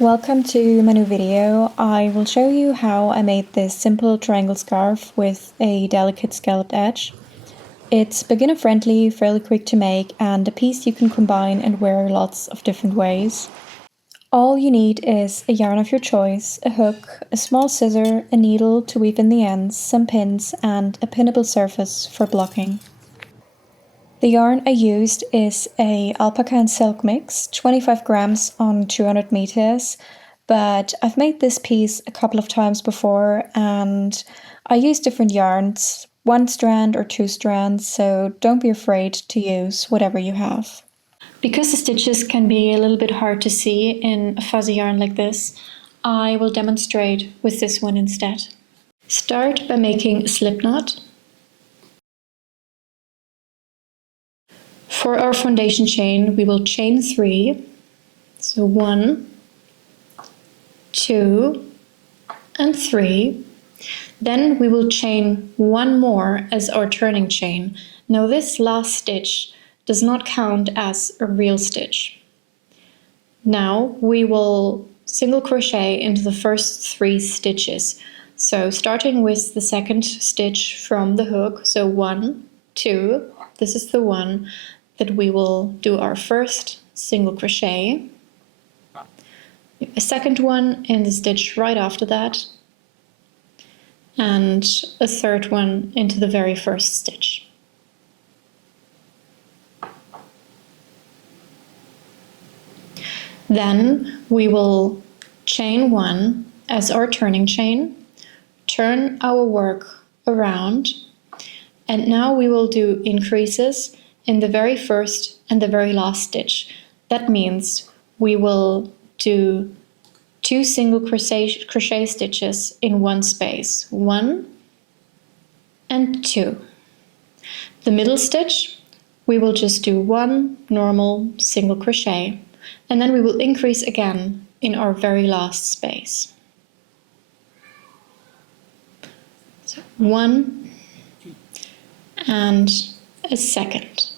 Welcome to my new video. I will show you how I made this simple triangle scarf with a delicate scalloped edge. It's beginner friendly, fairly quick to make, and a piece you can combine and wear lots of different ways. All you need is a yarn of your choice, a hook, a small scissor, a needle to weave in the ends, some pins, and a pinnable surface for blocking. The yarn I used is a alpaca and silk mix, 25 grams on 200 meters, but I've made this piece a couple of times before and I use different yarns, 1 strand or 2 strands, so don't be afraid to use whatever you have. Because the stitches can be a little bit hard to see in a fuzzy yarn like this, I will demonstrate with this one instead. Start by making a slip knot. For our foundation chain, we will chain 3. So 1, 2, and 3. Then we will chain 1 more as our turning chain. Now this last stitch does not count as a real stitch. Now we will single crochet into the first 3 stitches. So starting with the second stitch from the hook, so 1, 2, this is the one that we will do our first single crochet, a second one in the stitch right after that, and a third one into the very first stitch. Then we will chain 1 as our turning chain, turn our work around, and now we will do increases in the very first and the very last stitch. That means we will do 2 single crochet stitches in one space, 1 and 2. The middle stitch, we will just do 1 normal single crochet, and then we will increase again in our very last space. So 1 and a second.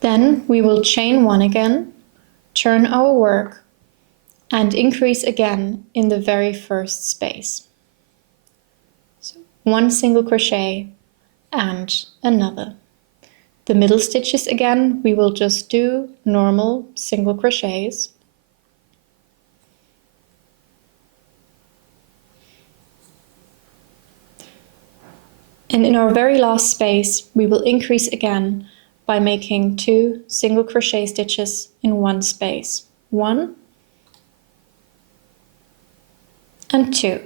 Then we will chain 1 again, turn our work, and increase again in the very first space. So 1 single crochet and another. The middle stitches again, we will just do normal single crochets. And in our very last space, we will increase again by making 2 single crochet stitches in one space, 1 and 2.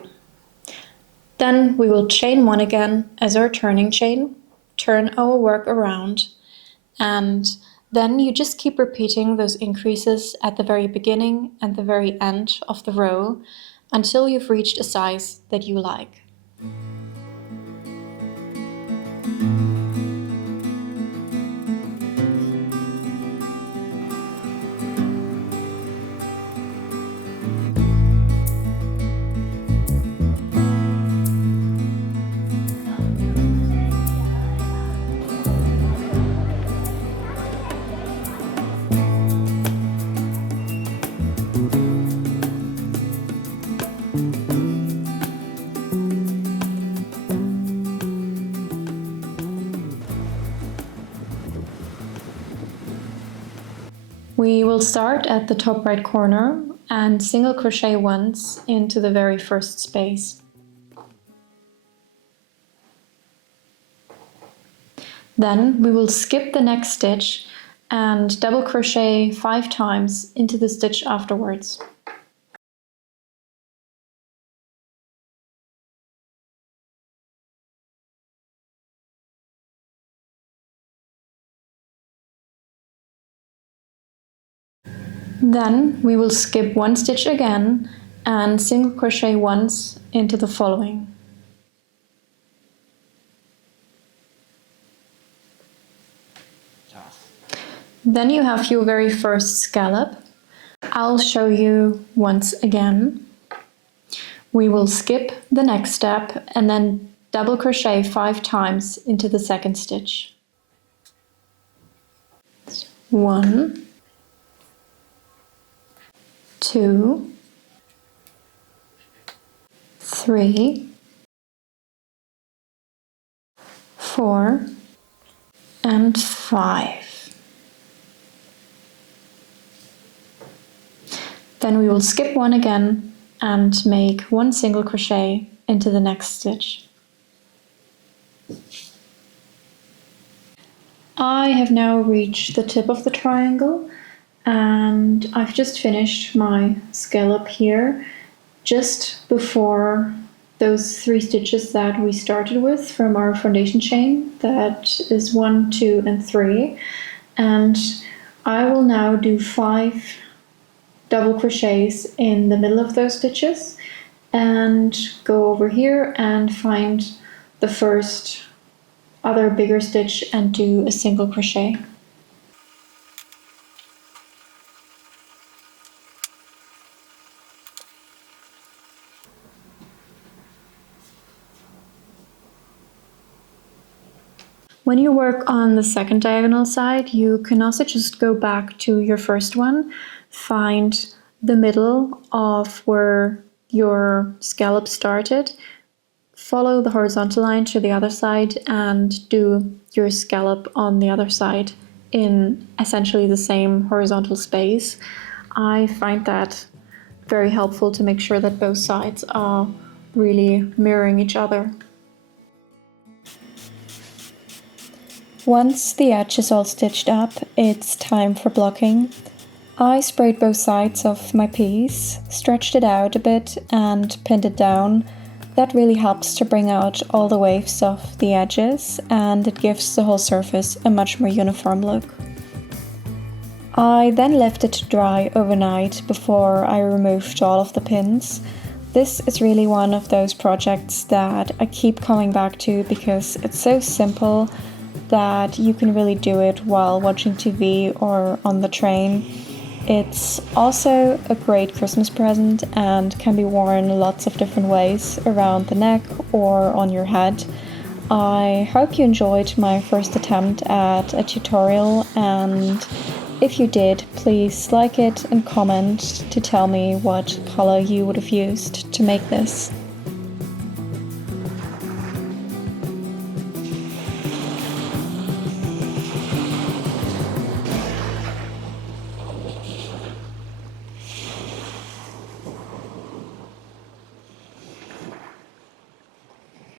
Then we will chain 1 again as our turning chain, turn our work around, and then you just keep repeating those increases at the very beginning and the very end of the row until you've reached a size that you like. We will start at the top right corner and single crochet once into the very first space. Then we will skip the next stitch and double crochet 5 times into the stitch afterwards. Then we will skip 1 stitch again and single crochet once into the following. Then you have your very first scallop. I'll show you once again. We will skip the next step and then double crochet 5 times into the second stitch. 1, 2, 3, 4, and 5. Then we will skip one again and make one single crochet into the next stitch. I have now reached the tip of the triangle and I've just finished my scallop here just before those 3 stitches that we started with from our foundation chain. That is 1, 2, and 3. And I will now do 5 double crochets in the middle of those stitches and go over here and find the first other bigger stitch and do a single crochet. When you work on the second diagonal side, you can also just go back to your first one, find the middle of where your scallop started, follow the horizontal line to the other side and do your scallop on the other side in essentially the same horizontal space. I find that very helpful to make sure that both sides are really mirroring each other. Once the edge is all stitched up, it's time for blocking. I sprayed both sides of my piece, stretched it out a bit and pinned it down. That really helps to bring out all the waves of the edges and it gives the whole surface a much more uniform look. I then left it to dry overnight before I removed all of the pins. This is really one of those projects that I keep coming back to because it's so simple that you can really do it while watching TV or on the train. It's also a great Christmas present and can be worn lots of different ways around the neck or on your head. I hope you enjoyed my first attempt at a tutorial, and if you did, please like it and comment to tell me what color you would have used to make this.